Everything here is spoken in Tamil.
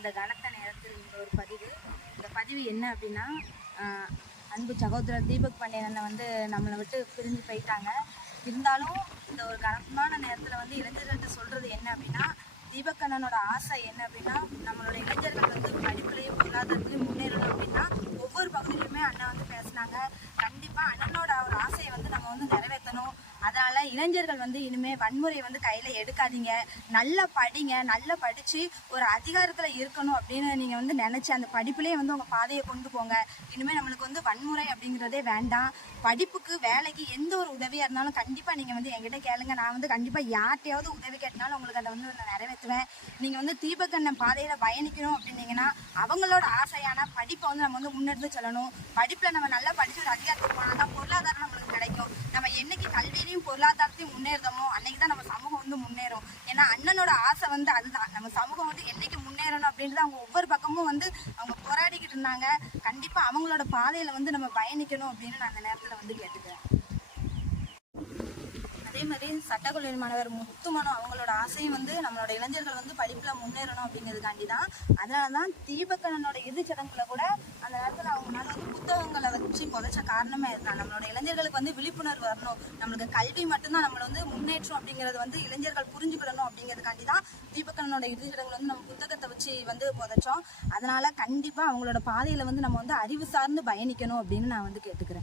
இந்த கனத்த நேரத்தில் ஒரு பதிவு. இந்த பதிவு என்ன அப்படின்னா, அன்பு சகோதரர் தீபக் பாண்டியன் அண்ணன் வந்து நம்மளை விட்டு பிரிஞ்சு போயிட்டாங்க. இருந்தாலும் இந்த ஒரு கனமான நேரத்தில் வந்து இளைஞர்கள்ட்ட சொல்கிறது என்ன அப்படின்னா, தீபக் அண்ணனோட ஆசை என்ன அப்படின்னா, நம்மளோட இளைஞர்கள் வந்து படிப்புலையும் பொருளாதாரத்துலையும் முன்னேறணும் அப்படின்னா ஒவ்வொரு பகுதியிலுமே அண்ணன் வந்து பேசினாங்க. கண்டிப்பாக அண்ணனோட ஒரு ஆசையை வந்து நம்ம வந்து நிறைவேற்றணும். அதனால் இளைஞர்கள் வந்து இனிமேல் வன்முறையை வந்து கையில் எடுக்காதீங்க, நல்லா படிங்க, நல்லா படித்து ஒரு அதிகாரத்தில் இருக்கணும் அப்படின்னு நீங்கள் வந்து நினச்சி அந்த படிப்புலேயே வந்து உங்கள் பாதையை கொண்டு போங்க. இனிமேல் நம்மளுக்கு வந்து வன்முறை அப்படிங்கிறதே வேண்டாம். படிப்புக்கு வேலைக்கு எந்த ஒரு உதவியாக இருந்தாலும் கண்டிப்பாக நீங்கள் வந்து என்கிட்ட கேளுங்க. நான் வந்து கண்டிப்பாக யார்கிட்டையாவது உதவி கேட்டனாலும் உங்களுக்கு அதை வந்து நான் நிறைவேற்றுவேன். நீங்கள் வந்து தீபக் அண்ணன் பாதையில் பயணிக்கணும் அப்படின்னீங்கன்னா அவங்களோட ஆசையான படிப்பை வந்து நம்ம வந்து முன்னெடுத்து செல்லணும். படிப்பில் நம்ம நல்லா படித்து ஒரு அதிகாரத்துக்கு போனால் தான் பொருளாதாரம் நம்மளுக்கு கிடைக்கும். நம்ம என்னைக்கு கல்வியிலையும் பொருளாதாரத்தையும் முன்னேறதமோ அன்னைக்கு தான் நம்ம சமூகம் வந்து முன்னேறும். ஏன்னா அண்ணனோட ஆசை வந்து அதுதான், நம்ம சமூகம் வந்து என்னைக்கு முன்னேறணும் அப்படின்றது அவங்க ஒவ்வொரு பக்கமும் வந்து அவங்க போராடிக்கிட்டு இருந்தாங்க. கண்டிப்பாக அவங்களோட பாதையில் வந்து நம்ம பயணிக்கணும் அப்படின்னு நான் அந்த நேரத்தில் வந்து கேட்டுக்கிறேன். அதே மாதிரி சட்டக்கல்லூரி மாணவர் முத்துமனோ அவங்களோட ஆசையும் வந்து நம்மளோட இளைஞர்கள் வந்து படிப்பில் முன்னேறணும் அப்படிங்கிறதுக்காண்டி தான். அதனால தான் தீபக் அண்ணனோட இறுதிச்சடங்குல கூட அந்த நேரத்தில் அவங்களால வந்து புத்தகங்களை வச்சு புதைச்ச காரணமே இதுதான். நம்மளோட இளைஞர்களுக்கு வந்து விழிப்புணர்வு வரணும், நம்மளுக்கு கல்வி மட்டும்தான் நம்மளை வந்து முன்னேற்றம் அப்படிங்கிறது வந்து இளைஞர்கள் புரிஞ்சுக்கிடணும் அப்படிங்கிறதுக்காண்டி தான் தீபக் அண்ணனோட இறுதிச்சடங்குல வந்து நம்ம புத்தகத்தை வச்சு வந்து புதைச்சோம். அதனால கண்டிப்பாக அவங்களோட பாதையில் வந்து நம்ம வந்து அறிவு சார்ந்து பயணிக்கணும் அப்படின்னு நான் வந்து கேட்டுக்கிறேன்.